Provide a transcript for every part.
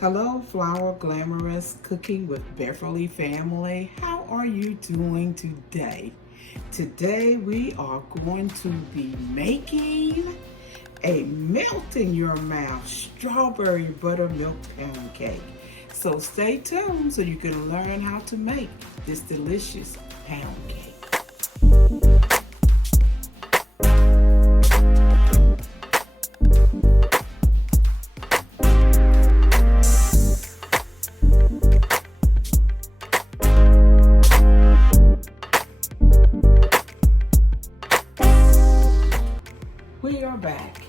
Hello, Flower Glamorous Cooking with Beverly family. How are you doing today? Today we are going to be making a melt in your mouth strawberry buttermilk pound cake. So stay tuned so you can learn how to make this delicious pound cake. We are back.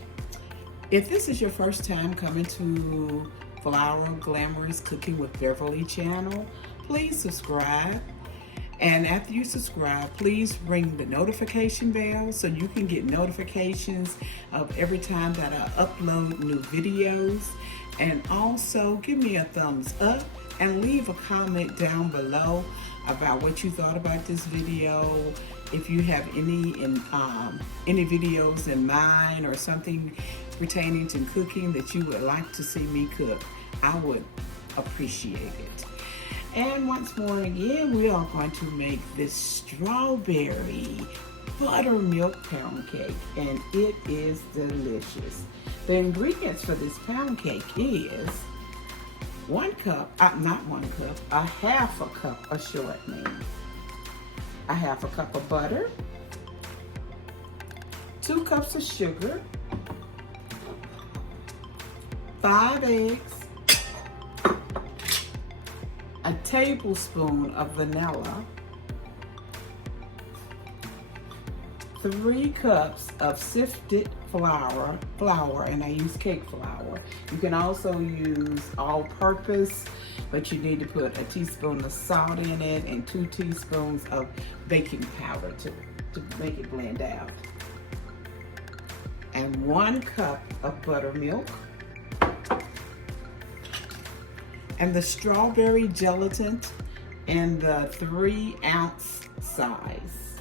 If this is your first time coming to Flower Glamorous Cooking with Beverly channel, please subscribe. And after you subscribe, please ring the notification bell so you can get notifications of every time that I upload new videos. And also give me a thumbs up and leave a comment down below about what you thought about this video. If you have any videos in mind or something pertaining to cooking that you would like to see me cook, I would appreciate it. And once more again, we are going to make this strawberry buttermilk pound cake, and it is delicious. The ingredients for this pound cake is a half a cup of shortening, a half a cup of butter, 2 cups of sugar, 5 eggs, a tablespoon of vanilla, 3 cups of sifted flour, and I use cake flour. You can also use all-purpose, but you need to put a teaspoon of salt in it and 2 teaspoons of baking powder to make it blend out. And 1 cup of buttermilk. And the strawberry gelatin in the 3-ounce size.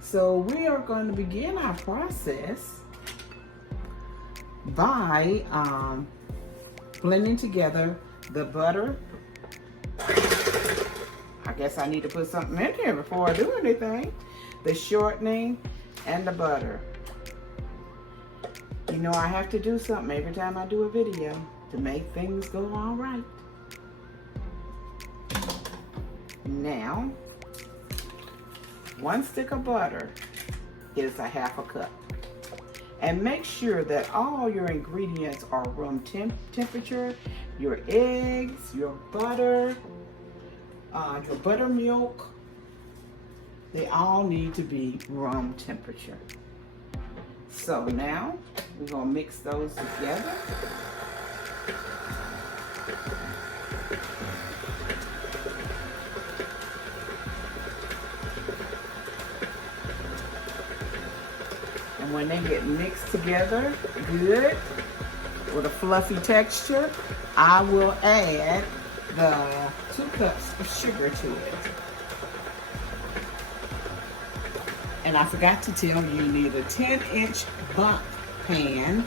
So we are going to begin our process by blending together the butter. I guess I need to put something in here before I do anything. The shortening and the butter. You know I have to do something every time I do a video to make things go all right. Now, 1 stick of butter is a half a cup. And make sure that all your ingredients are room temperature. Your eggs, your butter, your buttermilk, they all need to be room temperature. So now, we're gonna mix those together. And when they get mixed together good with a fluffy texture, I will add the 2 cups of sugar to it. And I forgot to tell you, you need a 10-inch bundt pan.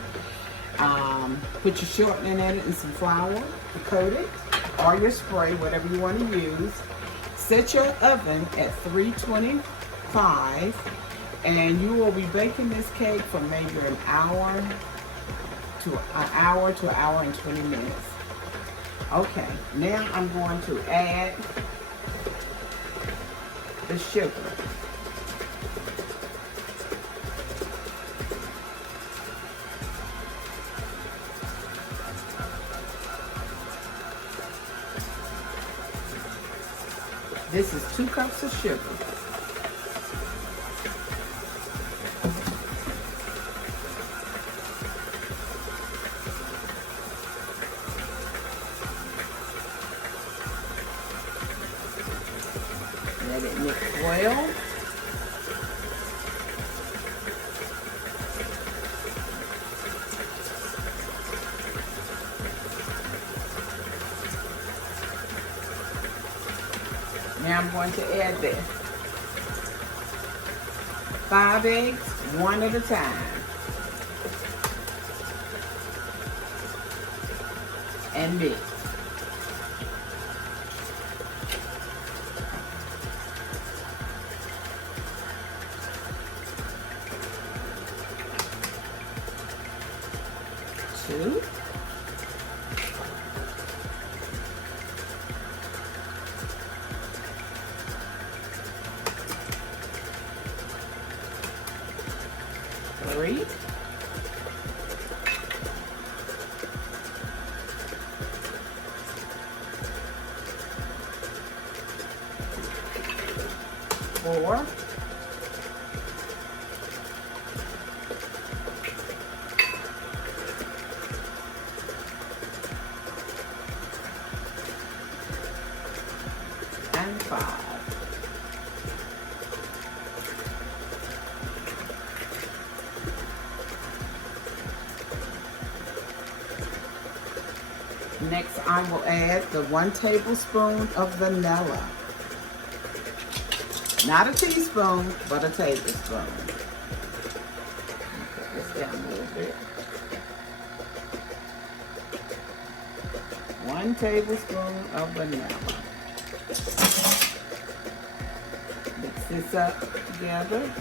Put your shortening in it and some flour to coat it, or your spray, whatever you want to use. Set your oven at 325, and you will be baking this cake for maybe an hour to an hour and 20 minutes. Okay, now I'm going to add the sugar. This is 2 cups of sugar. Let it mix well. Now I'm going to add this. 5 eggs, one at a time. and mix. Two. Three. Four. And five. Next, I will add the 1 tablespoon of vanilla. Not a teaspoon, but a tablespoon. Put this down a little bit. 1 tablespoon of vanilla. Mix this up together.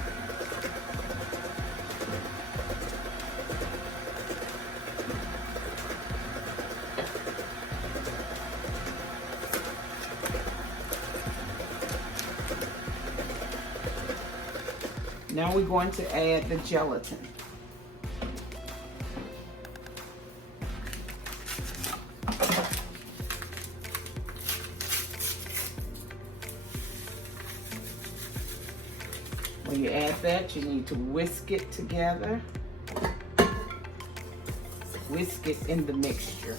Now we're going to add the gelatin. When you add that, you need to whisk it together. Whisk it in the mixture.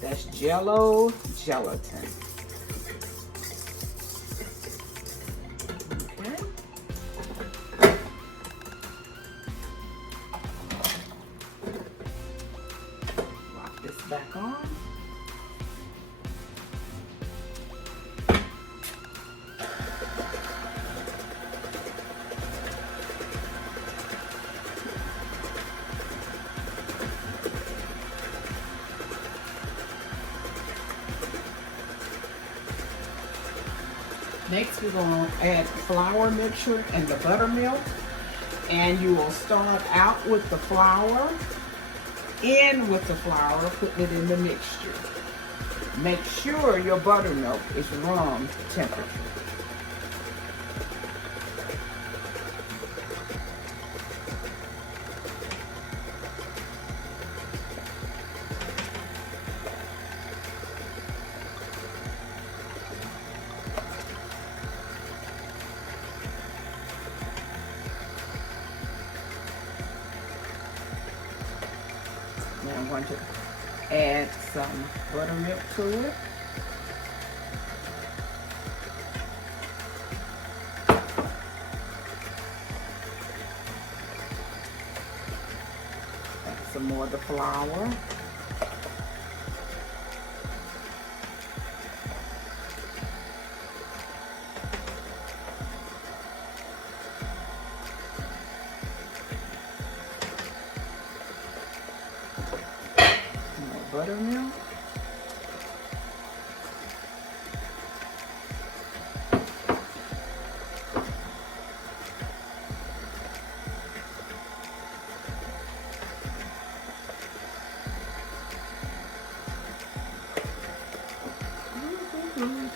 That's Jell-O gelatin. Back on. Next, we're going to add the flour mixture and the buttermilk. And you will start out with the flour. In with the flour, putting it in the mixture. Make sure your buttermilk is room temperature. Now I'm going to add some buttermilk to it. Add some more of the flour. Buttermilk.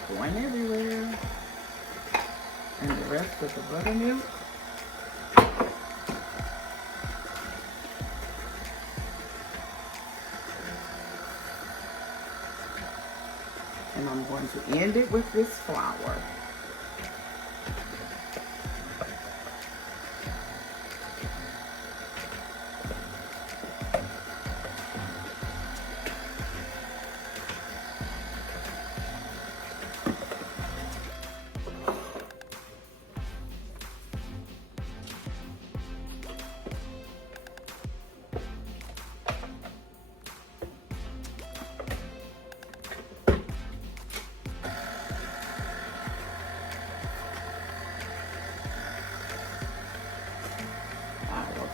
Going everywhere. And the rest of the buttermilk. And I'm going to end it with this flour.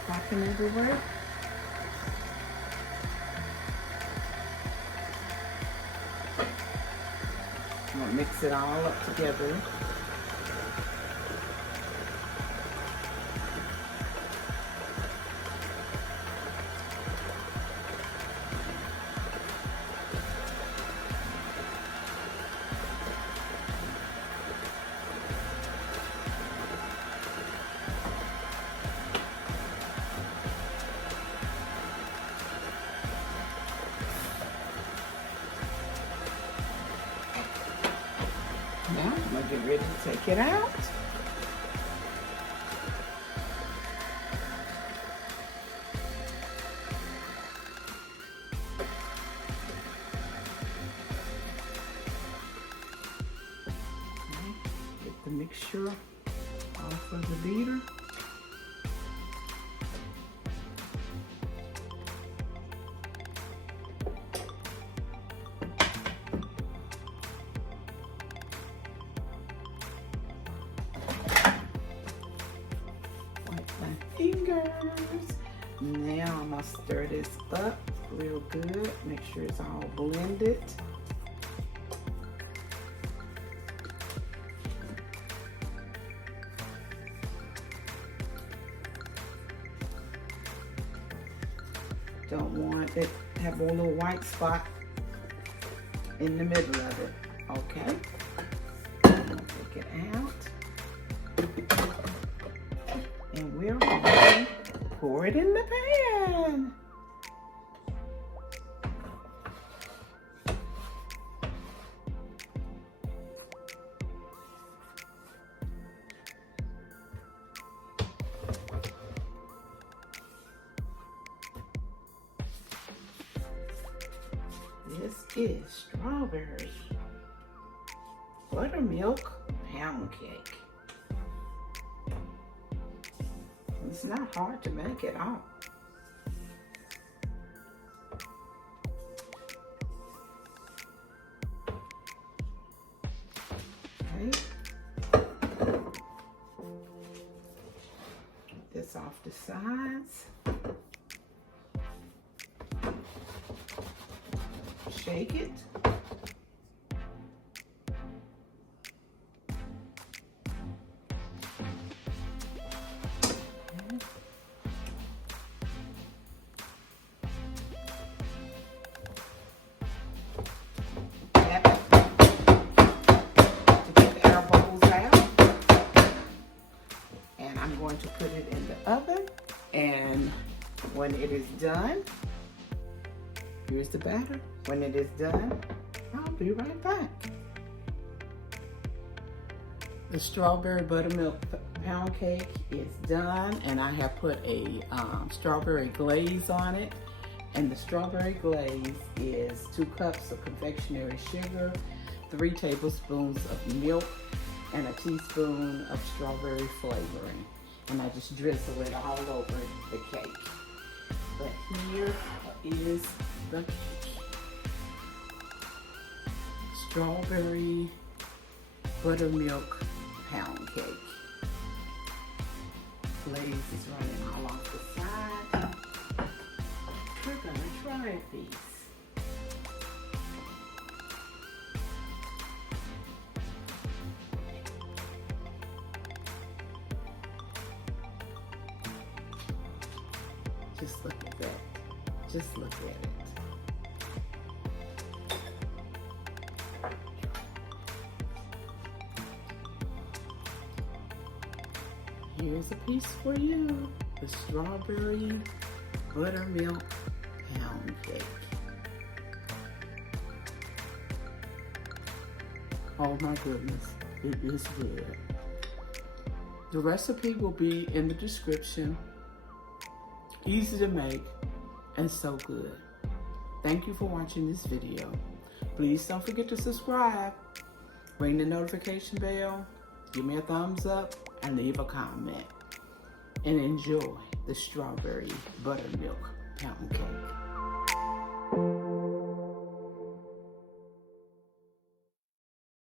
popping everywhere. I'm gonna mix it all up together. Now I'm gonna get ready to take it out. Get the mixture off of the beater. Fingers. Now I'm gonna stir this up real good. Make sure it's all blended. Don't want it to have a little white spot in the middle of it. Okay. I'm gonna take it out. And we're going to pour it in the pan. This is strawberry buttermilk pound cake. It's not hard to make at all. Okay. Get this off the sides. Shake it. To put it in the oven, and when it is done, here's the batter. When it is done, I'll be right back. The strawberry buttermilk pound cake is done, and I have put a strawberry glaze on it, and the strawberry glaze is 2 cups of confectionery sugar, 3 tablespoons of milk, and a teaspoon of strawberry flavoring. And I just drizzle it all over the cake. But here is the cake. Strawberry buttermilk pound cake. Glaze is running all off the side. We're gonna try a piece. Just look at that. Just look at it. Here's a piece for you. The strawberry buttermilk pound cake. Oh my goodness, it is good. The recipe will be in the description. Easy to make and so good. Thank you for watching this video. Please don't forget to subscribe, ring the notification bell, give me a thumbs up, and leave a comment. And enjoy the strawberry buttermilk pound cake.